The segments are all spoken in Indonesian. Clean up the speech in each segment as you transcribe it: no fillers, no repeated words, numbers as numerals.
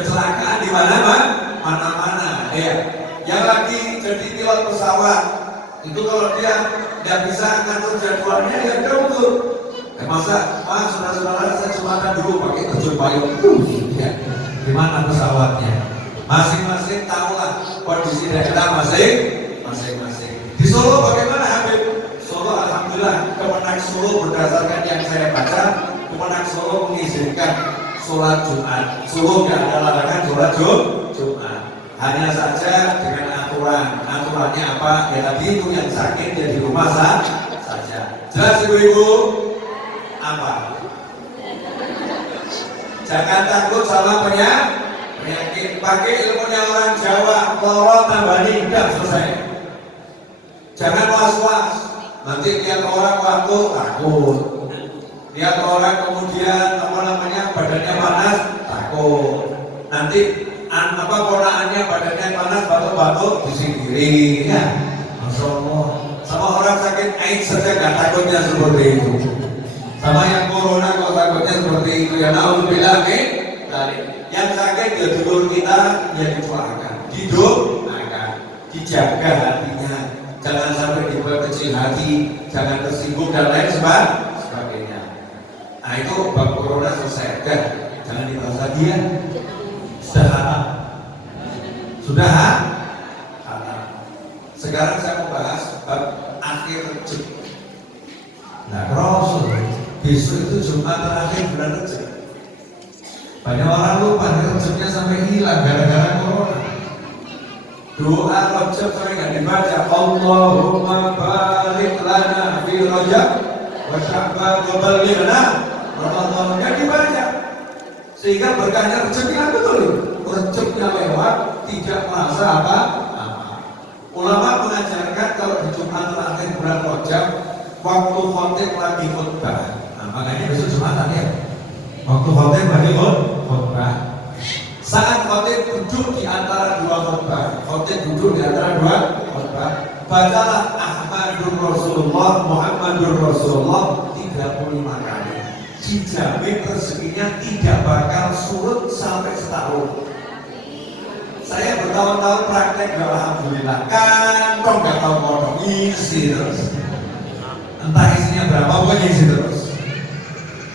kecelakaan di mana-mana. Ya. Yang lagi jadi pilot pesawat itu kalau dia nggak bisa ngatur jadwalnya ya udah betul. Masa saudara-saudara saya cuma dulu pakai terjun payung, ya. Gimana pesawatnya? Masing-masing tahulah kondisi daerah masing-masing. Di Solo bagaimana Habib? Solo alhamdulillah Kemenang Solo berdasarkan yang saya baca, Kemenang Solo mengizinkan sholat Jumat. Solo nggak ada larangan sholat Jumat. Hanya saja dengan aturannya apa? Ya tadi itu yang sakit ya di rumah saja. Jelas ibu-ibu? Apa? Jangan takut sama penyakit. Pakai ilmunya orang Jawa, loro tambani udah selesai. Jangan was-was. Nanti lihat orang waktu takut. Lihat orang kemudian badannya panas takut. Nanti ponaannya badannya panas batuk-batuk disingkiri. Ya, Masya Allah. Sama orang sakit AIDS saja nggak takutnya seperti itu. Sama yang corona kok takutnya seperti itu ya. Alhamdulillah yang sakit ya dulur kita ya didoakan, dijaga hatinya, jangan sampai dibuat kecil hati, jangan tersinggung dan lain sebagainya. Nah itu bab corona selesai, jangan dibahas dia. Sudah sekarang saya mau bahas bab akhir Rejab. Nah Rasul besok itu Jumat terakhir bulan Rejab. Banyak orang lupa Rejabnya sampai hilang gara-gara corona. Doa Rejab sering nggak dibaca. Allahumma barik lana fi Rajab wa Sya'ban wa ballighna Ramadan, nggak dibaca. Sehingga berkahnya Rejab hilang betul. Rejabnya lewat tidak merasa apa. Ulama mengajarkan kalau di Jumat terakhir bulan Rajab waktu khotib lagi khutbah. Nah, makanya besok Jumatan ya. Waktu khotib lagi khutbah. Saat khotib duduk di antara dua khutbah, khotib duduk di antara dua khutbah, bacalah Ahmadur Rasulullah, Muhammadur Rasulullah 35 kali. Dijamin rezekinya tidak bakal surut sampai setahun. Saya bertahun-tahun praktek, alhamdulillah. Kantong nggak tahu potong, isi terus. Entah isinya berapa, pokoknya isi terus.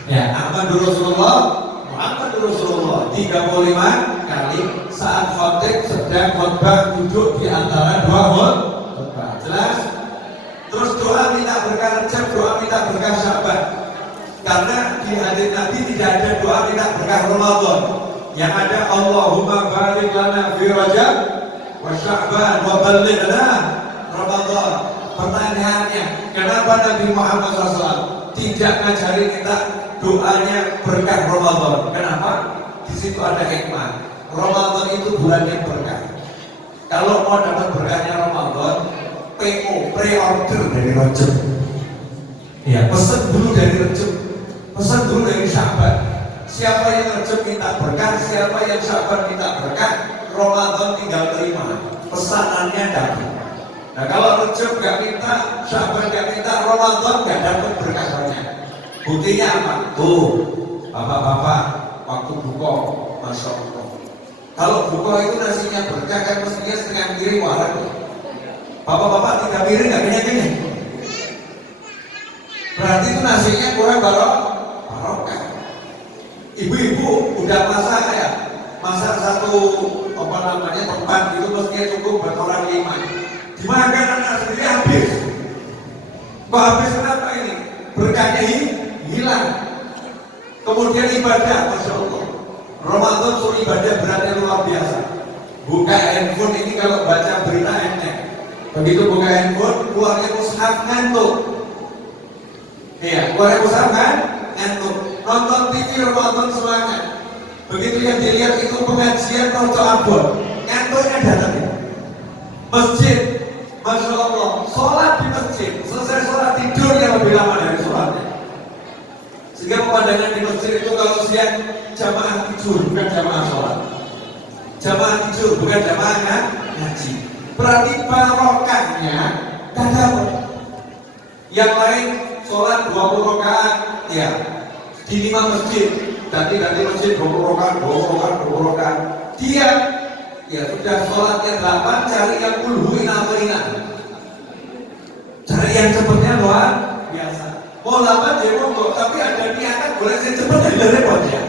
Ya, Ahmadur Rasulullah, Muhammadur Rasulullah 35 kali saat khotib sedang khutbah duduk di antara dua khutbah. Jelas? Terus doa minta berkah Rejab, doa minta berkah Sya'ban. Karena di hadis Nabi tidak ada doa minta berkah Ramadan. Yang ada Allahumma barik lana fi Rajab wa Sya'ban wa ballighna Ramadan. Pertanyaannya, kenapa Nabi Muhammad SAW tidak ngajari kita doanya berkah Ramadan? Kenapa? Di situ ada hikmah. Ramadan itu bulan yang berkah. Kalau mau dapat berkahnya Ramadan, PO, pre-order dari Rajab. Ya, pesan dulu dari Rajab, pesan dulu dari Sya'ban. Siapa yang Rajab minta berkah, siapa yang Sya'ban minta berkah, Ramadan tinggal terima. Pesanannya dapat. Nah kalau Rajab gak minta, Sya'ban gak minta, Ramadan gak dapat berkahnya. Buktinya apa? Tuh, bapak-bapak waktu buka, Masya Allah. Kalau buka itu nasinya berkah kan mestinya setengah piring warak. Bapak-bapak 3 piring gak kenyang-kenyang. Berarti itu nasinya kurang barokah. Ibu-ibu udah masak ya, masak satu tempat itu mestinya cukup buat orang 5. Dimakan anak sendiri habis. Kok habis kenapa ini? Berkahnya hilang. Kemudian ibadah, Masya Allah. Ramadan itu ibadah beratnya luar biasa. Buka handphone ini kalau baca berita enteng. Begitu buka handphone, keluarnya mushaf ngantuk. Iya, keluarnya mushaf kan? Ngantuk. Nonton TV Ramadan semangat. Begitu yang dilihat itu pengajian Rojo Abon, ngantuknya datang. Masjid, Masya Allah, sholat di masjid. Selesai sholat tidur yang lebih lama dari sholatnya. Sehingga pemandangan di masjid itu kalau siang jamaah tidur bukan jamaah sholat. Jamaah tidur bukan jamaah ngaji. Berarti barokahnya tak dapat. Yang lain sholat 20 rakaat, ya di 5 masjid. Ganti masjid 20 rakaat. Dia ya sudah sholatnya 8, cari yang kulhuin apa. Cari yang cepatnya luar biasa. Mau 8 dia monggo, tapi ada niatan boleh saya cepat dari repotnya.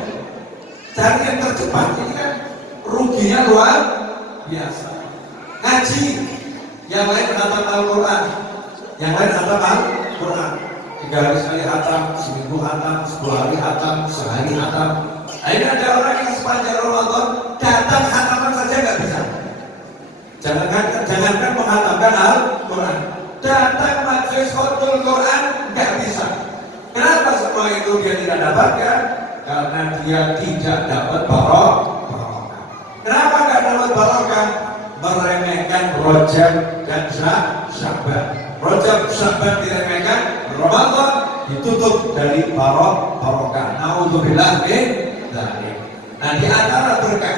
Cari yang tercepat ini kan ruginya luar biasa. Ngaji, yang lain hatam Al-Quran, yang lain hatam Al-Quran. 3 hari sekali hatam, seminggu hatam, 10 hari hatam, sehari hatam. Nah, ini ada orang yang sepanjang Ramadan datang hataman saja nggak bisa. Jangankan menghatamkan Al-Quran, datang majelis khatul Quran nggak bisa. Kenapa semua itu dia tidak dapatkan? Karena dia tidak dapat barokah. Kenapa nggak dapat barokah? Meremehkan Rajab dan Sya'ban. Rajab Sya'ban diremehkan, Ramadan ditutup dari barokah. Nauzubillah min dzalik. Nah, di antara berkah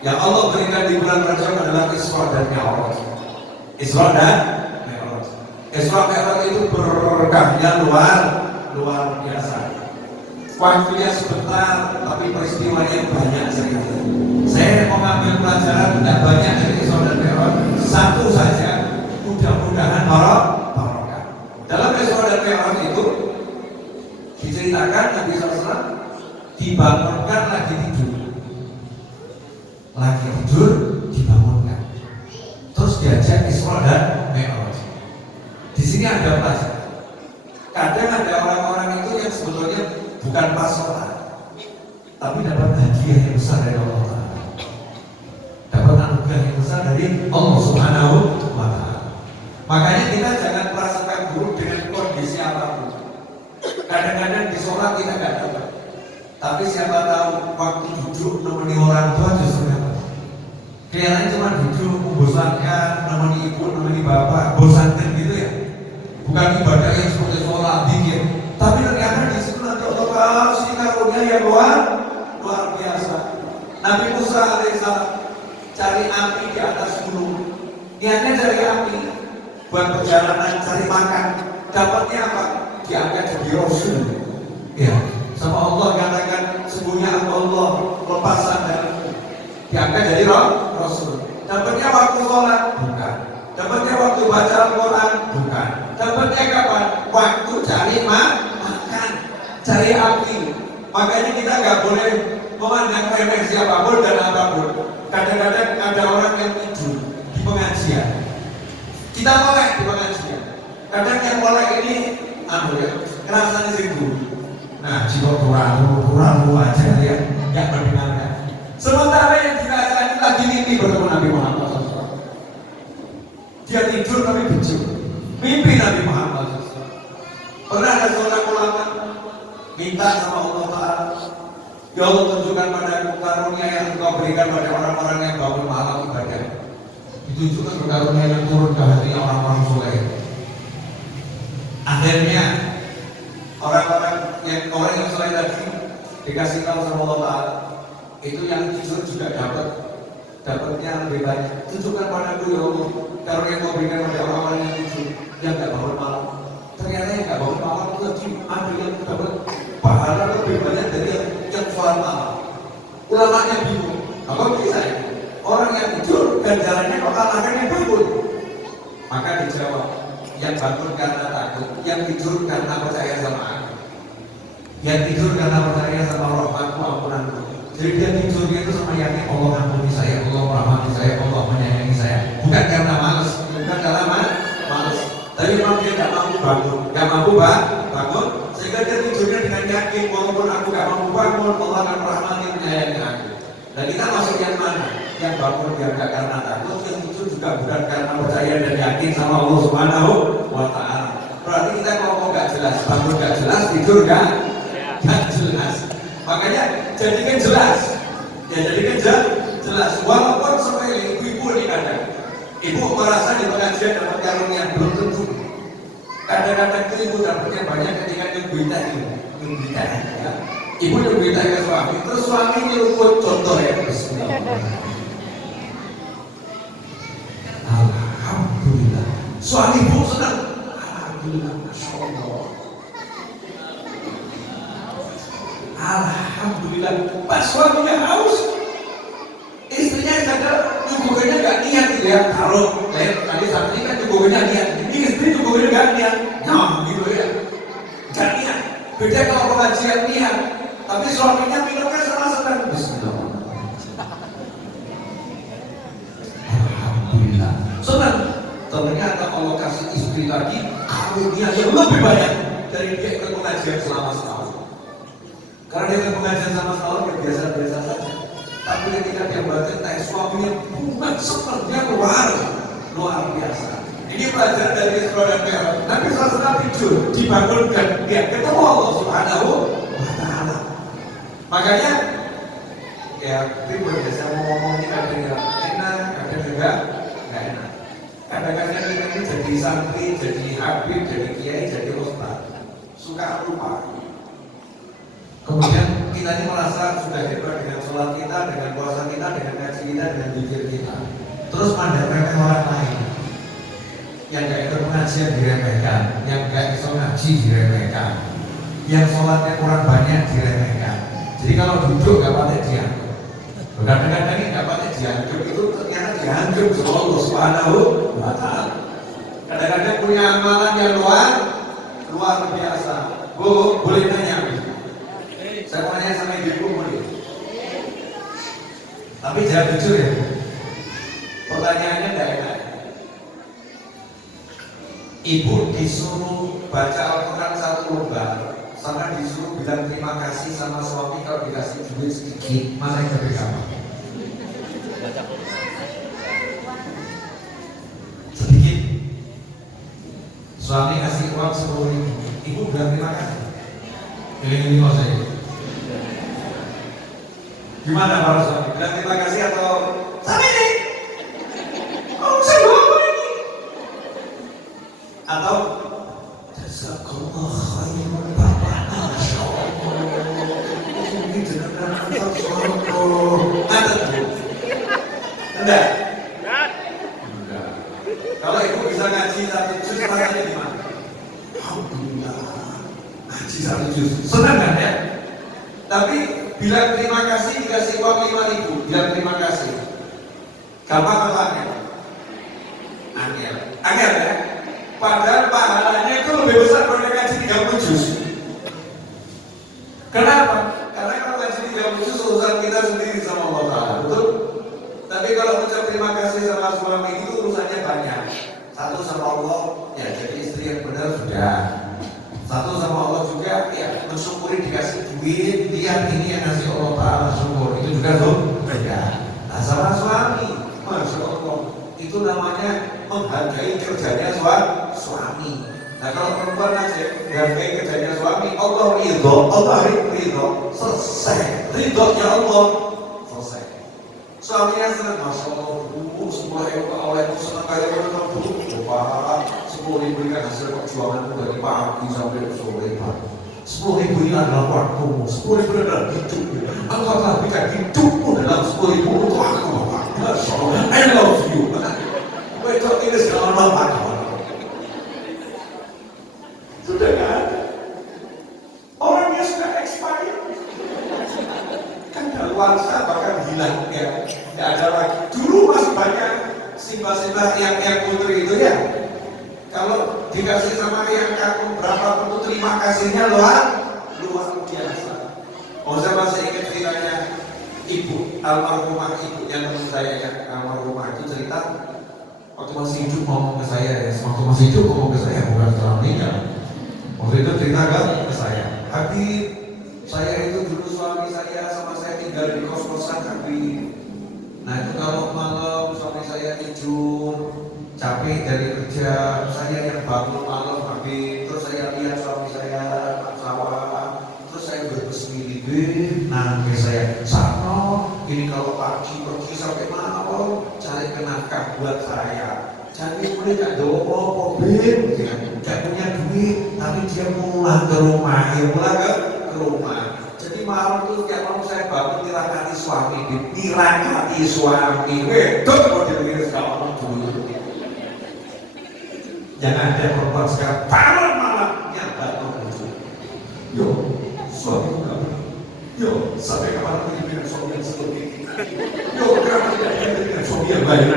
yang Allah berikan di bulan Rajab adalah Isra dan Mi'raj. Isra dan Mi'raj. Isra Mi'raj itu berkahnya luar biasa. Waktunya sebentar, tapi peristiwanya banyak sekali. Saya mengambil pelajaran tidak banyak dari Isra dan Mi'raj, satu saja, mudah-mudahan barokah. Dalam Isra dan Mi'raj itu diceritakan Nabi SAW dibangunkan lagi tidur, dibangunkan, terus diajak Isra dan Mi'raj. Di sini ada pelajaran. Kadang ada orang-orang itu yang sebetulnya bukan pas sholat, tapi dapat hadiah yang besar dari Allah Ta'ala, dapat anugerah yang besar dari Allah Subhanahu wa Ta'ala. Makanya kita jangan merasakan buruk dengan kondisi apapun. Kadang-kadang di sholat kita nggak dapat, tapi siapa tahu waktu duduk nemeni orang tua justru dapat. Kelihatannya cuma duduk membosankan, nemeni ibu, nemeni bapak, bosankan gitu ya. Bukan ibadah yang seperti sholat dikit, tapi ternyata di situ nanti Allah kasih karunia yang luar biasa. Nabi Musa alaihissalam cari api di atas gunung. Niatnya cari api buat perjalanan, cari makan. Dapatnya apa? Diangkat jadi rasul. Ya, sama Allah katakan sesungguhnya Allah lepas sandalmu. Diangkat jadi rasul. Dapatnya waktu sholat? Bukan. Dapatnya waktu baca Al-Quran? Bukan. Dapatnya kapan? Waktu cari makan, cari api. Makanya kita nggak boleh memandang remeh siapapun dan apapun. Kadang-kadang ada orang yang tidur di pengajian, kita molek di pengajian. Kadang yang molek ini ngerasa di situ. Nah, jika kurang aja ya, nggak mendengarkan. Sementara yang dirasanya lagi mimpi bertemu Nabi Muhammad SAW. Dia tidur tapi bejuk, mimpi Nabi Muhammad SAW. Pernah ada seorang ulama minta sama Allah Ta'ala, ya Allah tunjukkan padaku karunia yang Engkau berikan pada orang-orang yang bangun malam ibadah. Ditunjukkan karunia yang turun ke hatinya orang-orang soleh. Akhirnya orang yang soleh tadi dikasih tahu sama Allah Ta'ala, itu yang tidur juga dapatnya lebih banyak. Tunjukkan padaku ya Allah karunia yang Kau berikan pada orang-orang yang tidur, yang tidak bangun malam. Ternyata yang tidak bangun malam itu lagi ambil yang dapat pahala lebih banyak dari yang sholat malam. Ulamanya bingung, apa bisa ya? Orang yang tidur ganjarannya kok kalahkan yang bangun? Maka dijawab, yang bangun karena takut, yang tidur karena percaya sama aku, yang tidur karena percaya sama rahmatku, ampunanku. Jadi dia tidurnya itu sama yakin Allah ampuni saya, Allah merahmati saya, Allah menyayangi saya. Bukan karena malas, bukan karena malas, tapi memang dia tidak mampu bangun, tidak mampu bangun, sehingga dia tidurnya dengan yakin walaupun aku tidak mampu bangun, Allah akan merahmati, menyayangi aku. Dan kita masuk yang mana? Yang bangun dia tidak karena takut, yang tidur juga bukan karena percaya dan yakin sama Allah Subhanahu wa Ta'ala. Berarti kita kalau nggak jelas, bangun nggak jelas, tidur nggak jelas. Makanya jadikan jelas, ya jadikan jelas. Walaupun sepele, ibu-ibu nih kadang, ibu merasa di pengajian dapat karunia, belum tentu. Kadang-kadang itu ibu dapatnya banyak ketika nyumbita ya. Ibu nyumbita ke suami, terus suami nyuruh contoh ya. Alhamdulillah, suami ibu senang. Alhamdulillah, Masya Allah. Alhamdulillah, pas suaminya haus, ya, taruh tadi santri kan cukupnya niat, ini istri cukupnya gak niat, gitu ya, gak niat. Beda kalau pengajian niat, tapi suaminya minumnya sama sedang. Bismillahirrahmanirrahim. Alhamdulillah. Senang. Ternyata Allah kasih istri tadi karunia yang lebih banyak dari dia ikut pengajian selama setahun. Karena dia ikut pengajian selama setahun ya biasa-biasa saja. Tapi ketika dia baca suaminya bukan sepertinya luar biasa. Ini pelajaran dari Isra dan Mi'raj. Nabi SAW tidur, dibangunkan, dia ketemu Allah Subhanahu wa Ta'ala. Makanya ya tiba biasa ngomong ini kadang enak, kadang enggak enak. Kadang-kadang kita ini jadi santri, jadi habib, jadi kiai, jadi ustaz, suka lupa. Kemudian kita ini merasa sudah hebat dengan sholat kita, dengan puasa kita, dengan ngaji kita, dengan zikir kita. Terus pandang remeh orang lain. Yang gak ikut pengajian diremehkan, yang gak bisa ngaji diremehkan, yang sholatnya kurang banyak diremehkan. Jadi kalau duduk gak patut dianggap. Kadang-kadang ini gak patut dianggap, itu ternyata dianggap sama Allah Subhanahu wa Ta'ala. Kadang-kadang punya amalan yang luar biasa. Bu, boleh tanya? Saya mau nanya sama ibu boleh? Tapi jangan jujur ya. Pertanyaannya tidak enak. Ibu disuruh baca Al-Quran 1 lembar, sama disuruh bilang terima kasih sama suami kalau dikasih duit sedikit. Mana yang lebih gampang? Sedikit. Suami kasih uang 10.000, ibu bilang terima kasih. Ini maksudnya. Gimana para suami? Bilang terima kasih atau sama ini? Oh, saya apa ini? Atau jazakallah khairan bapak, masya Allah. Ini jenengan antar suaraku. Ada tuh? Enggak? Enggak. Kalau ibu bisa ngaji 1 juz, rasanya gimana? Alhamdulillah. Ngaji 1 juz, senang kan ya? Tapi bilang terima kasih dikasih uang 5.000, bilang terima kasih. Gampang atau angel? Angel ya? Padahal pahalanya itu lebih besar kalau ngaji 30 juz. Kenapa? Karena kalau ngaji 30 juz urusan kita sendiri sama Allah Ta'ala, betul? Tapi kalau ucap terima kasih sama suami itu urusannya banyak. Satu sama Allah, ya jadi istri yang benar sudah. Satu sama Allah juga, ya mensyukuri dikasih duit, lihat ini yang ngasih Allah Ta'ala, syukur, itu juga tuh beda. Nah sama suami, Masya Allah, itu namanya menghargai kerjanya suami. Nah kalau perempuan aja menghargai kerjanya suami, Allah ridho, selesai, ridhonya Allah, selesai. Suaminya senang, Masya Allah, semua yang oleh itu senang kayak mana dulu, coba 10.000 ini kan hasil perjuanganmu dari pagi sampai sore Pak. 10.000 ini adalah waktumu, 10.000 adalah hidupmu. Engkau telah berikan hidupmu dalam 10.000 untuk aku Bapak. Masya Allah, I love you. Itu ini segala Bapak. Sudah gak ada. Orangnya sudah expired. Kan daluarsa bahkan hilang ya. Tidak ada lagi. Dulu masih banyak simbah-simbah yang putri itu ya. Kalau dikasih sama yang kaku berapa pun terima kasihnya luar biasa. Oh saya masih ingat ceritanya ibu almarhumah, ibunya teman saya yang almarhumah itu cerita waktu masih hidup ngomong ke saya ya, waktu masih hidup ngomong ke saya bukan setelah meninggal. Waktu itu cerita ke saya, Habib, saya itu dulu suami saya sama saya tinggal di kos-kosan Habib. Nah itu kalau malam suami saya tidur capek dari kerja, saya yang bangun malam habis, terus saya lihat suami saya sawah, terus saya berbesmili, nangis saya, Sarno, ini kalau pagi pergi sampai malam, cari nafkah buat saya, jadi boleh gak doa, Bim, gak punya duit, tapi dia pulang ke rumah, ke rumah. Jadi malam itu tiap malam saya bangun tirakati suami, tirakati suami, wedok mau dipikir segala orang dulu. Jangan ada perempuan sekarang bangun malam nyambat mengujuk. Yo, suami kamu. Yo, sampai kapan lagi dengan suami yang seperti ini? Yo, kenapa tidak dengan suami yang baik?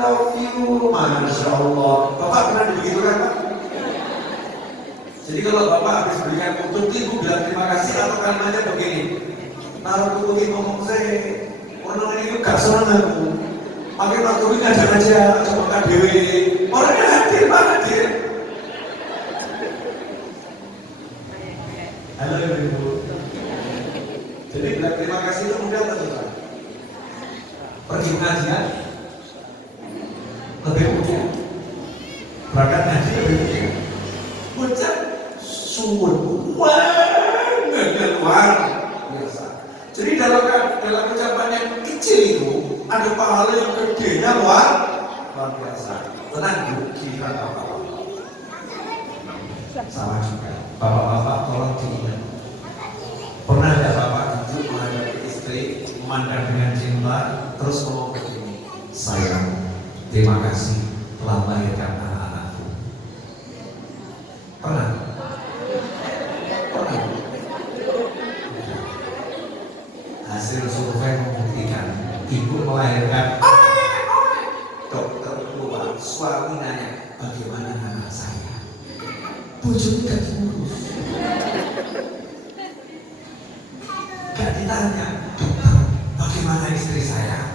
love you, Masya Allah. Bapak pernah begitu kan Pak? Jadi kalau Bapak habis berikan kutuk, Ibu bilang terima kasih atau kalimatnya begini, naruh kutuk ngomong saya, orang ini gak senang aku, makin waktu ini ngajar aja, coba KDW, orangnya hadir banget dia. Halo Ibu. Jadi bilang terima kasih itu mudah atau susah? Pergi pengajian lebih mudah, berangkat ngaji lebih mudah. Ucap sungguh banget luar biasa. Jadi dalam ucapan yang kecil itu ada pahala yang gedenya luar biasa. Tenang Bu, kita apa-apa. Sama juga. Bapak-bapak tolong diingat. Pernah ada bapak duduk menghadapi istri, memandang dengan cinta, terus ngomong begini, sayang, terima kasih telah melahirkan anak-anakku. Pernah? Pernah? Hasil survei membuktikan ibu melahirkan dokter keluar, suami nanya, bagaimana anak saya? Bujuknya gak diurus. Gak ditanya, dokter, bagaimana istri saya?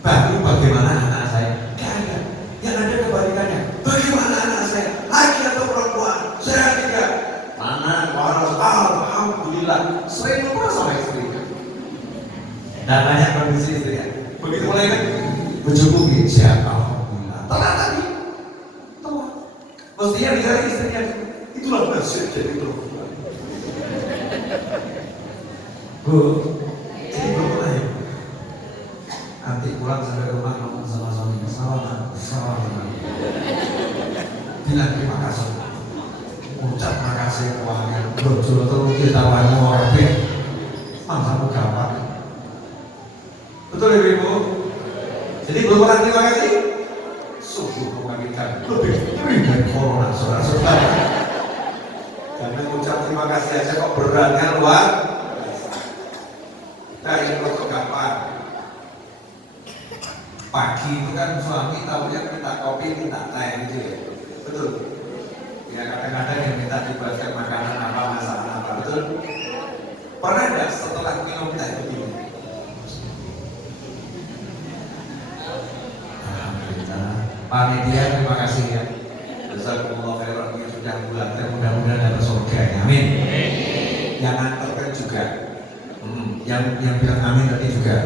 Baru bagaimana anak saya? Gak ada. Yang ada kebalikannya, bagaimana anak saya? Laki atau perempuan? Saya tidak. Mana waras? Alhamdulillah. Sering lupa sama istri. Dan banyak kondisi istri ya. Begitu mulai kan, bujuku siapa? Alhamdulillah. Tenang tadi. Tenang. Mestinya dicari istrinya. Itulah bersyukur jadi perempuan. Bu, jadi belum pernah ya? Nanti pulang sampai rumah ngomong sama suaminya, salam. Bilang terima kasih. Ucap makasih uangnya. Bro, terus kita wani orang pun. Mangsamu gampang. Betul ya Ibu? Jadi belum pernah terima kasih? Sungguh mengagetkan. Lebih dari corona, saudara-saudara. Karena ucap terima kasih aja kok beratnya luar. Nah ini untuk kapan? Pagi itu kan suami tahunya minta kopi, minta teh gitu ya. Betul? Ya kadang-kadang yang minta dibuatkan makanan apa, masakan apa, betul? Pernah enggak setelah minum teh begini? Alhamdulillah. Panitia terima kasih ya. Jazakumullah khairan yang sudah bulan teh, mudah-mudahan dapat surga. Amin. Yang nganterkan juga. Yang bilang amin tadi juga,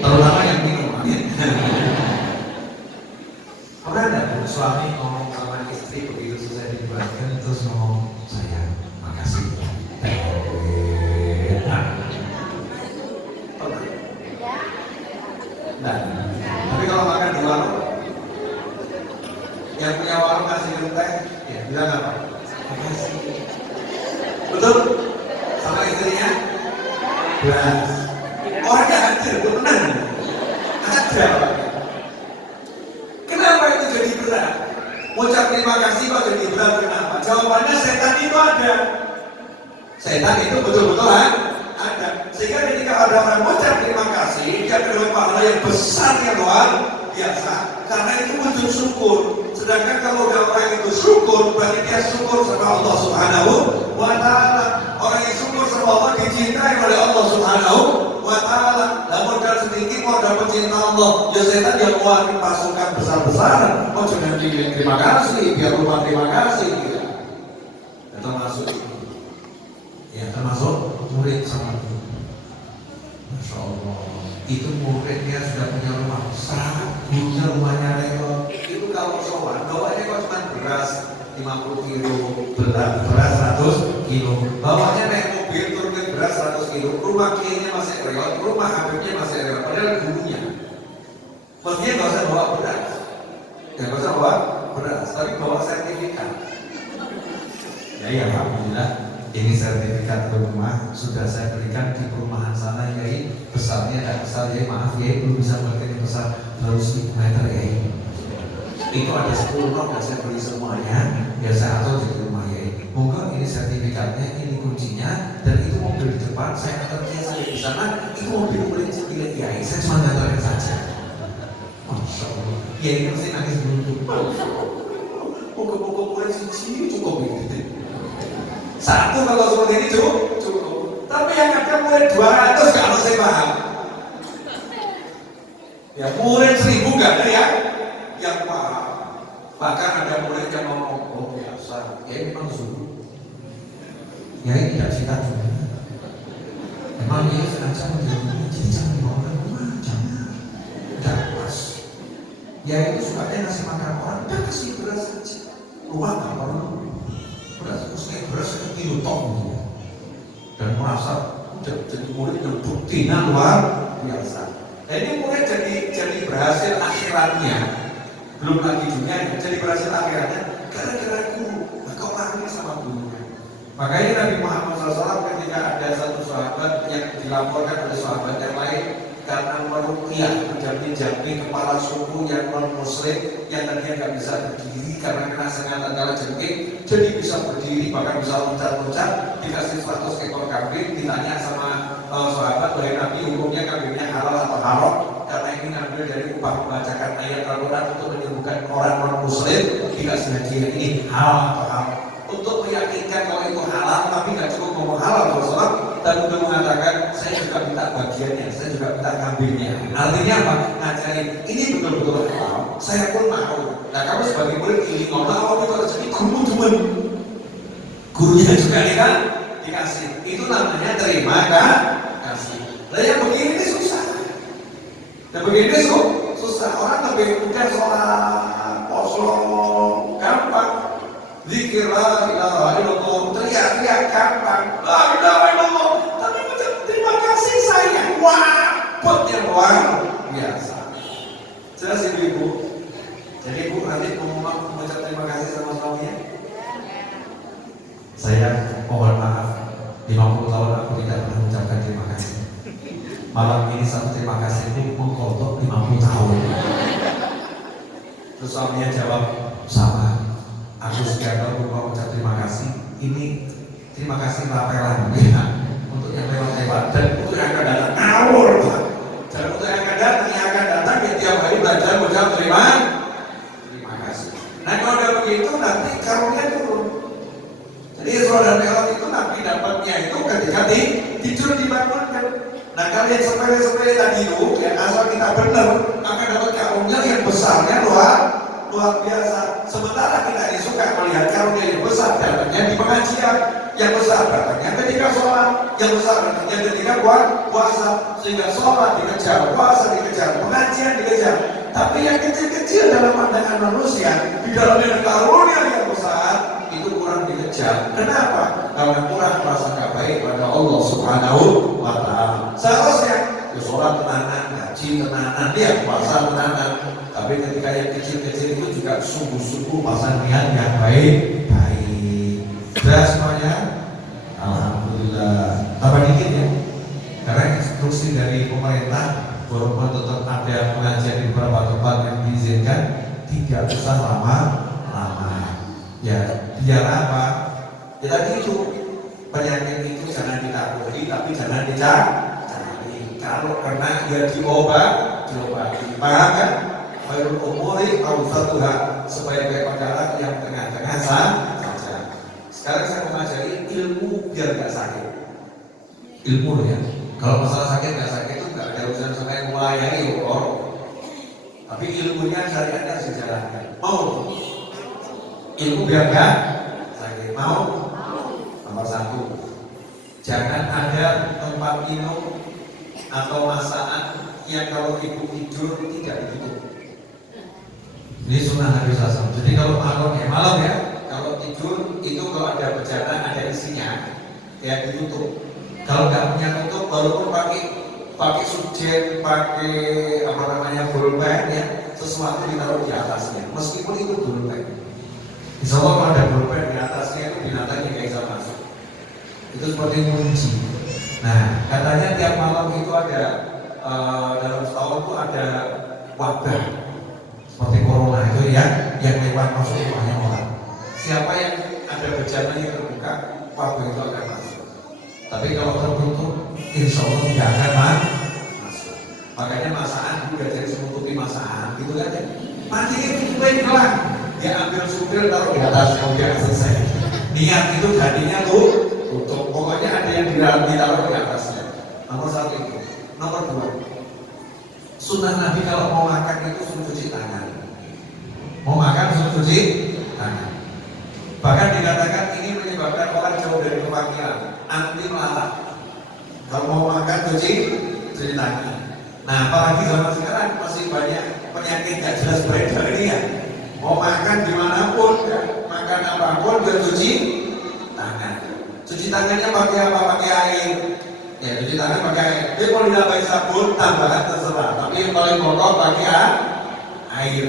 terutama yang minum amin. Pernah ada suami ngomong sama istri begitu selesai dibuatkan terus ngomong, sayang, makasih. Nah, tapi kalau makan di warung, yang punya warung kasih teh, ya bilang apa? Makasih. Betul? Sama istrinya? Belas. Orang yang hadir, tenang. Ada. Kenapa itu jadi berat? Ucap terima kasih kok jadi berat, kenapa? Jawabannya setan itu ada. Setan itu betul-betul ada. Sehingga ketika ada orang mengucap terima kasih, dia mendapat pahala yang besar yang luar biasa. Karena itu wujud syukur. Sedangkan kalau orang itu syukur, berarti dia syukur sama Allah Subhanahu wa Ta'ala. Orang yang syukur sama Allah dicintai oleh Allah Subhanahu wa Ta'ala. Namun dan sedikit modal pencinta Allah, ya setan yang mengeluarkan pasukan besar-besaran. Oh jangan terima kasih, biar lupa terima kasih. Ya. Termasuk ya termasuk murid sama itu. Masya Allah. Itu muridnya sudah punya rumah besar, gurunya rumahnya rekor. Itu kalau soal, bawanya kok cuma beras 50 kilo, beras 100 kilo. Bawanya naik mobil turunin beras 100 kilo. Rumah kiainya masih rekor, rumah habibnya masih rekor. Padahal gurunya. Mestinya nggak usah bawa beras, nggak usah bawa beras, tapi bawa sertifikat. Ya alhamdulillah. Ini sertifikat rumah sudah saya berikan di perumahan sana Yai. Besarnya tidak besar Yai, maaf Yai belum bisa berikan besar 200 meter Yai. Itu ada 10 lot saya beli semuanya. Ya saya atur di rumah Yai. Monggo ini sertifikatnya, ini kuncinya, dan itu mobil di depan. Saya antarnya sampai di sana. Itu mobil milik Yai. Saya cuma ngantarkan saja. Masya Allah. Kiai mesti nangis dulu. Pokok-pokok murid siji cukup gitu. Satu kalau seperti ini cukup. Tapi yang ada murid 200 kalau saya paham. Ya murid 1000 gak ada yang paham. Bahkan ada murid yang ngomong, oh biasa, ya memang suruh. Ya ini tidak cerita juga. Memang dia sengaja menjadi jadi jangan dibawa ke rumah, jangan. Udah pas. Ya itu sukanya ngasih makan orang, udah kasih beras saja. Rumah gak perlu. Beras, terus kayak beras itu kilo tok gitu. Dan merasa udah jadi murid yang buktinya luar biasa. Dan ini murid jadi berhasil akhiratnya. Belum lagi dunia, jadi berhasil akhiratnya gara-gara guru. Maka orangnya sama gurunya. Makanya Nabi Muhammad SAW ketika ada satu sahabat yang dilaporkan oleh sahabat yang lain karena meruqyah menjampi kepala suku yang non muslim yang tadinya nggak bisa berdiri karena kena sengatan kalajengking, jadi bisa berdiri bahkan bisa loncat-loncat, dikasih 100 ekor kambing, ditanya sama sahabat bahwa Nabi hukumnya kambingnya halal atau haram, karena ini ngambil dari upah membacakan ayat Al-Quran untuk menyembuhkan orang non muslim, dikasih hadiah ini halal atau haram. Untuk meyakinkan kalau itu halal, tapi nggak cukup ngomong halal Rasulullah, dan untuk mengatakan saya juga minta bagiannya, saya juga minta kambingnya. Artinya apa? Ngajarin ini betul-betul halal, saya pun mau. Nah kamu sebagai murid ini ngomong, kalau itu rezeki guru teman, gurunya juga dikasih. Itu namanya terima kasih. Nah yang begini ini susah. Yang begini susah. Orang lebih mudah sholat, poso, gampang. Zikir la ilaha illallah, teriak-teriak gampang, la ilaha illallah, tapi macam terima kasih sayang, wah, yang luar biasa. Jelas ibu-ibu. Jadi ibu nanti mau mengucap terima kasih sama suaminya. Saya mohon maaf, 50 tahun aku tidak pernah mengucapkan terima kasih. Malam ini satu terima kasih itu mengkotok 50 tahun. Terus suaminya jawab, sama. Aku sekian tahun mau ucap terima kasih. Ini terima kasih rapelan ya, untuk yang lewat-lewat dan untuk yang akan datang ngawur Pak. Dan untuk yang akan datang ya tiap hari belajar ucap terima kasih. Nah kalau udah begitu nanti karunia turun. Jadi Isra dan Mi'raj itu Nabi dapatnya itu ketika tidur dibangunkan. Nah kalian sepele-sepele tadi itu ya asal kita benar akan dapat karunia yang besarnya luar biasa. Sementara kita disuka melihat karunia yang besar datangnya di pengajian, yang besar datangnya ketika sholat, yang besar datangnya ketika puasa, sehingga sholat dikejar, puasa dikejar, pengajian dikejar. Tapi yang kecil-kecil dalam pandangan manusia, di dalamnya karunia yang besar itu kurang dikejar. Kenapa? Karena kurang prasangka baik pada Allah Subhanahu wa Ta'ala. Seharusnya ya sholat tenanan, haji tenanan, ya puasa tenanan. Tapi ketika yang kecil-kecil itu juga sungguh-sungguh pasang niat yang baik. Sudah semuanya? Alhamdulillah. Tambah dikit ya. Karena instruksi dari pemerintah walaupun tetap ada pengajian di beberapa tempat yang diizinkan, tidak usah lama-lama. Ya, biar apa? Ya tadi itu penyakit itu jangan ditakuti, tapi jangan dicari. Kalau kena ya diobati. Paham kan? Khairul umuri awsatuha, supaya kayak perkara yang tengah-tengah saja. Sekarang saya mengajari ilmu biar gak sakit. Ilmu ya. Kalau masalah sakit gak sakit itu gak ada urusan sama yang melayani orang. Tapi ilmunya syariatnya harus dijalankan. Mau? Ilmu biar gak sakit. Mau? Nomor 1, jangan ada tempat minum atau masakan yang kalau ibu tidur tidak ditutup. Ini sunnah Nabi SAW. Jadi kalau malam ya, kalau tidur itu kalau ada bejana ada isinya, ya ditutup. Kalau nggak punya tutup, walaupun pakai sujen, pakai bolpen ya, sesuatu ditaruh di atasnya. Meskipun itu bolpen. Insya Allah kalau ada bolpen di atasnya itu binatang yang nggak bisa masuk. Itu seperti kunci. Nah, katanya tiap malam itu ada dalam setahun itu ada wabah. Seperti corona itu ya, yang lewat masuk rumahnya orang. Siapa yang ada bejananya terbuka, wabah itu akan masuk. Tapi kalau tertutup, insya Allah tidak akan masuk. Makanya masakan juga jadi menutupi masakan, gitu kan ya. Pancingnya tutupnya hilang. Dia ambil supir taruh di atasnya udah selesai. Niat itu gantinya tuh tutup. Pokoknya ada yang ditaruh di atasnya. Nomor satu itu. Nomor dua, sunnah Nabi kalau mau makan itu suruh cuci tangan. Mau makan suruh cuci tangan. Bahkan dikatakan ini menyebabkan orang jauh dari kewakilan, anti melarat. Kalau mau makan cuci tangan. Nah, apalagi zaman sekarang masih banyak penyakit gak jelas beredar ini ya. Mau makan dimanapun, ya, makan apapun dia cuci tangan. Cuci tangannya pakai apa? Pakai air. Ya, cuci tangan pakai air. Dia mau ditambahin sabun, tambahan terserah. Tapi yang paling pokok pakai air.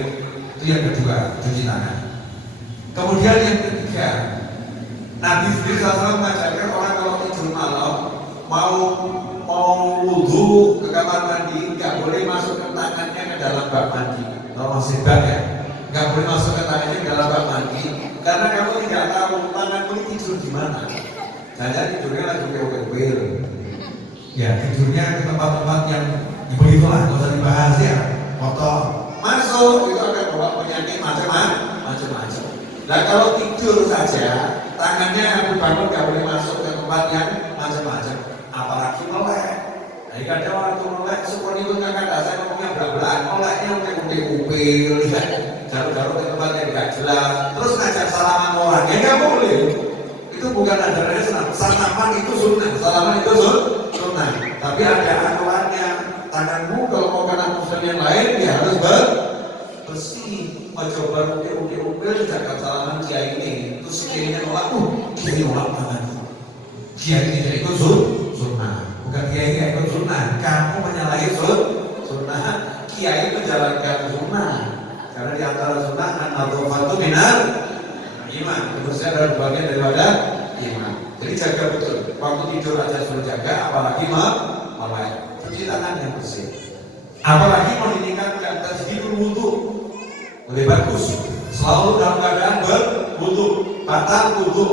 Itu yang kedua, cuci tangan. Kemudian yang ketiga, Nabi sendiri SAW mengajarkan orang kalau tidur malam mau wudhu ke kamar mandi, nggak boleh masukkan tangannya ke dalam bak mandi. Kalau masih bak ya, nggak boleh masukkan tangannya ke dalam bak mandi, karena kamu tidak tahu tanganmu ini tidur di mana. Jangan tidurnya lagi kewel-kewel. Ya, tidurnya ke tempat-tempat yang begitulah, nggak usah dibahas ya. Kotor masuk itu akan bawa penyakit macam-macam. Nah kalau tidur saja, tangannya aku bangun nggak boleh masuk ke tempat yang macam-macam, apalagi melek. Jadi kadang orang tuh melek, syukur itu nggak ada, saya ngomongnya belak-belakan, meleknya upil-upil, garuk-garuk ke tempat yang nggak jelas, terus ngajak salaman orang, ya nggak boleh. Itu bukan ajarannya Islam. Salaman itu sunnah, salaman itu sunnah. Tapi ada aturannya. Tanganmu kalau mau kena muslim yang lain, dia harus bersih. Mau coba upil-upil, jaga salaman kiai ini. Terus kiainya nolak, kiai nolak tanganmu. Kiai tidak ikut sunnah. Bukan kiai tidak ikut sunnah. Kamu menyalahi sunnah. Kiai menjalankan sunnah. Karena di antara sunnah an-nadhafatu minal iman. Kebersihan adalah bagian daripada iman. Jadi jaga betul. Waktu tidur aja suruh jaga, apalagi melek. Cuci tangan yang bersih. Apalagi mau ditingkatkan tasbihul wudu. Lebih bagus. Selalu dalam keadaan berwudu. Batal wudu.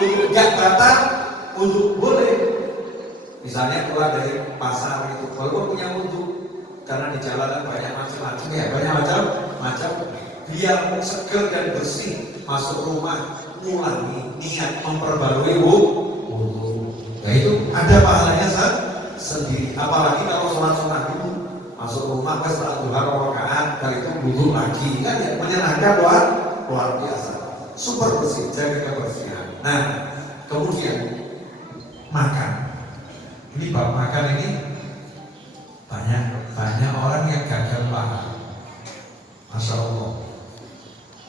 Enggak batal wudu boleh. Misalnya keluar dari pasar itu, walaupun punya wudu, karena di jalanan banyak macam-macam ya, banyak macam. Biar seger dan bersih masuk rumah, ngulangi niat memperbarui wudu. Ya itu ada pahalanya sendiri. Apalagi kalau sholat sunnah dulu, masuk rumah ke setelah duha rakaat, kali itu wudu lagi, kan ya menyenangkan luar biasa. Super bersih, jaga kebersihan. Nah, kemudian makan. Ini bab makan ini banyak orang yang gagal paham. Masya Allah.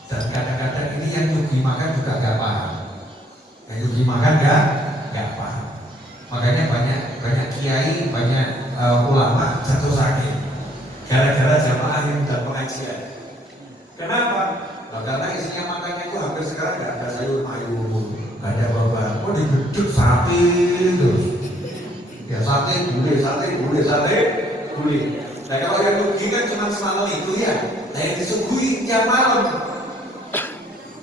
Dan kadang-kadang ini yang nyugi makan juga gak paham. Yang nyugi makan gak paham. Makanya banyak kiai, banyak ulama jatuh sakit gara-gara jamaah yang udah pengajian. Kenapa? Nah, karena isinya makannya itu hampir sekarang gak ada sayur mayur, gak ada bawang. Oh digeduk sapi terus. Ya sate gulai. Nah kalau yang rugi kan cuma semalam itu ya. Nah yang disuguhi tiap malam.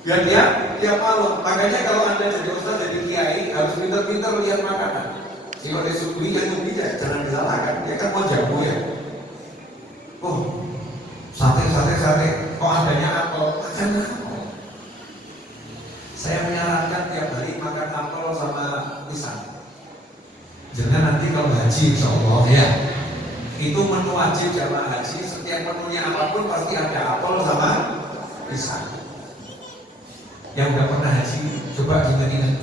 Biar dia tiap malam. Makanya kalau anda jadi ustaz, jadi kiai, harus pintar-pintar lihat makanan. Kalau disuguhi yang rugi ya jangan disalahkan. Dia kan mau jago ya. Oh sate. Kok adanya apel? Makan apel. Saya menyarankan tiap hari makan apel sama pisang. Jangan nanti kalau haji insya Allah ya, itu menu wajib jamaah haji, setiap menunya apapun pasti ada apel sama pisang. Yang udah pernah haji coba ingat-ingat,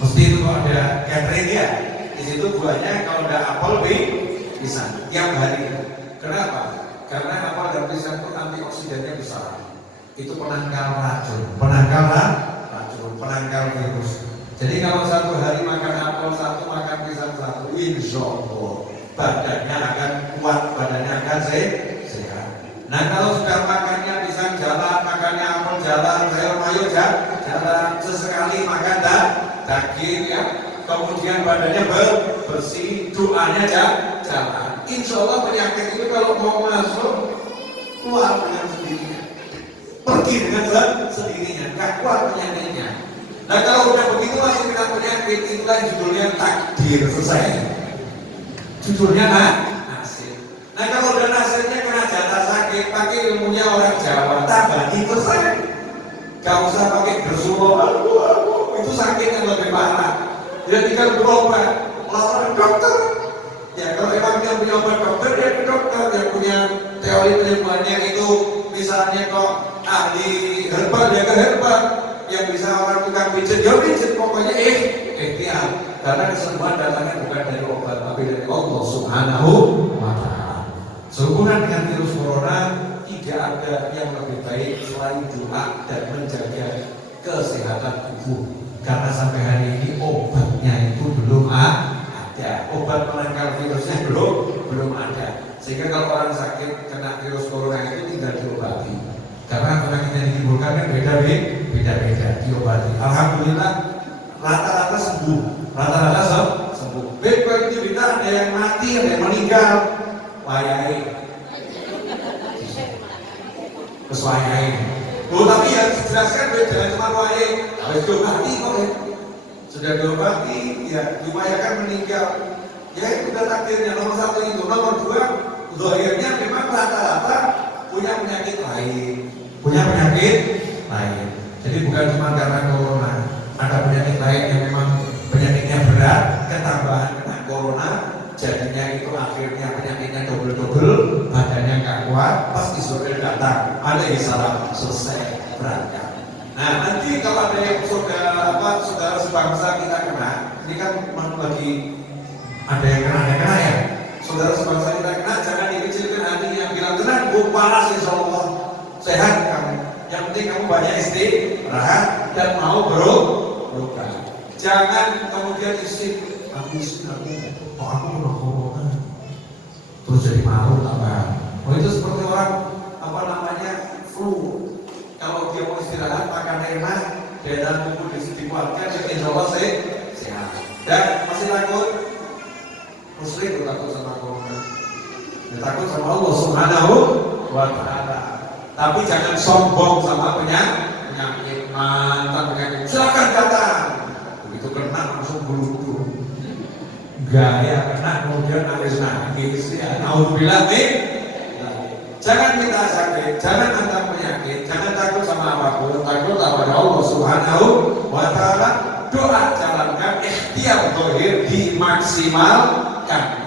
mesti itu kalau ada catering ya, di situ buahnya kalau ada apel pisang tiap hari. Kenapa? Karena apel dan pisang itu antioksidannya besar. Itu penangkal racun, penangkal virus. Jadi kalau satu hari makan apel satu, makan pisang satu, insya Allah badannya akan kuat, badannya akan sehat. Nah kalau sudah makannya pisang jalan, makannya apel jalan, sayur mayur jalan, sesekali makan daging ya, kemudian badannya bersih, doanya jalan. Insya Allah penyakit itu kalau mau masuk keluar dengan sendirinya, pergi dengan sendirinya, nggak kuat penyakitnya. Nah kalau udah begitu masih kena penyakit, itulah judulnya takdir, selesai. Judulnya nasib. Nah kalau udah nasibnya kena jatah sakit, pakai ilmunya orang Jawa, tambah persen. Gak usah pakai bersuara, itu sakit yang lebih parah. Dia tinggal berobat, lawan dokter. Ya kalau emang dia punya obat dokter, dia ke dokter. Yang punya teori penyembuhannya itu, misalnya kok ahli herbal, dia ke herbal. Yang bisa orang tukang pijat, dia pijat. Pokoknya ikhtiar. Karena kesembuhan datangnya bukan dari obat, tapi dari Allah Subhanahu wa Ta'ala. Sehubungan dengan virus corona, tidak ada yang lebih baik selain doa dan menjaga kesehatan tubuh. Karena sampai hari ini obatnya itu belum ada, obat penangkal virusnya belum ada. Sehingga kalau orang sakit kena virus corona itu tinggal diobati. Karena penyakit yang ditimbulkan kan beda-beda diobati. Alhamdulillah rata-rata sembuh, sembuh. Baik itu kita ada yang mati, ada yang meninggal, wayai. Kesuaian. Oh tapi ya dijelaskan jangan cuma wayai, harus diobati kok ya. Sudah diobati, ya diupayakan meninggal. Ya itu udah takdirnya. Nomor satu itu, nomor dua, zahirnya memang rata-rata punya penyakit lain. Jadi bukan cuma karena corona, ada penyakit lain yang memang penyakitnya berat, ketambahan kena corona, jadinya itu akhirnya penyakitnya double, badannya nggak kuat, pas Israel datang, alaihissalam, selesai berangkat. Nah nanti kalau ada yang saudara sebangsa kita kena, ini kan lagi ada yang kena ya, saudara sebangsa kita kena, jangan dikecilkan hatinya, bilang tenang, gue panas insyaallah, sehat kamu. Yang penting kamu banyak istirahat dan mau berobat. Jangan kemudian aku kena corona, terus jadi malu tambah. Oh itu seperti orang flu. Kalau dia mau istirahat makan enak, dia dan tubuh dikuatkan, insya Allah sehat. Dan masih takut, muslim takut sama corona, dia takut sama Allah Subhanahu wa Ta'ala. Tapi jangan sombong sama penyakit mantan penyakit. Silakan datang. Begitu kena langsung buru-buru. Gaya kena kemudian nangis ya. Alhamdulillah jangan minta sakit, jangan tentang penyakit, jangan takut sama apapun, takut kepada Allah Subhanahu wa Ta'ala. Doa jalankan, ikhtiar zahir dimaksimalkan.